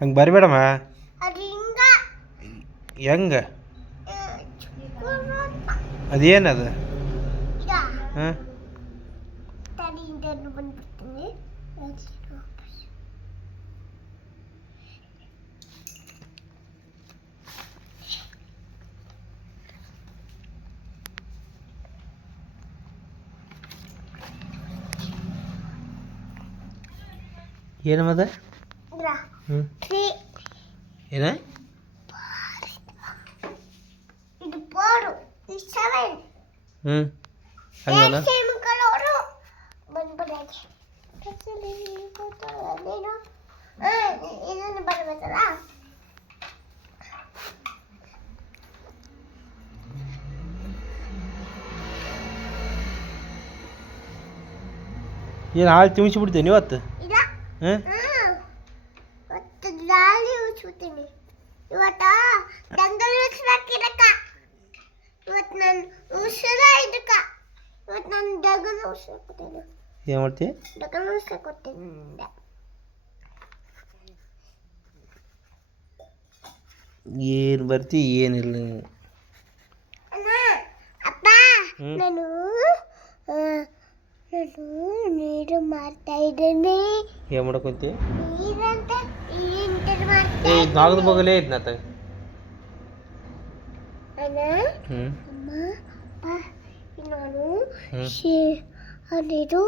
ಹಂಗೆ ಬರಬೇಡಮ್ಮ. ಹೆಂಗ ಅದೇನದು? ಹಾಂ ಏನಮ್ಮದ? ಹ್ಞೂ ಏನ ಹ್ಞೂ ಹಂಗಲ್ಲ. ಏನು ಹಾಳು ತಿಮಿಸಿಬಿಡ್ತೇನೆ ಇವತ್ತು? ಹಾಂ ಏನು ಮಾಡ್ತಿ? ಏನು ಬರ್ತಿ ಏನಿಲ್ಲ. ನಾನು ನೀರು ಮಾಡ್ತಾ ಇದ್ದೇನೆ. ಏನು ಮಾಡಕೊಂತಿ? ನೀರಂತ ಏ ನಾಗದ ಬಗಲೇ ಇದ್ನಾತ. ಹ್ಞೂ ನಾನು ನೀರು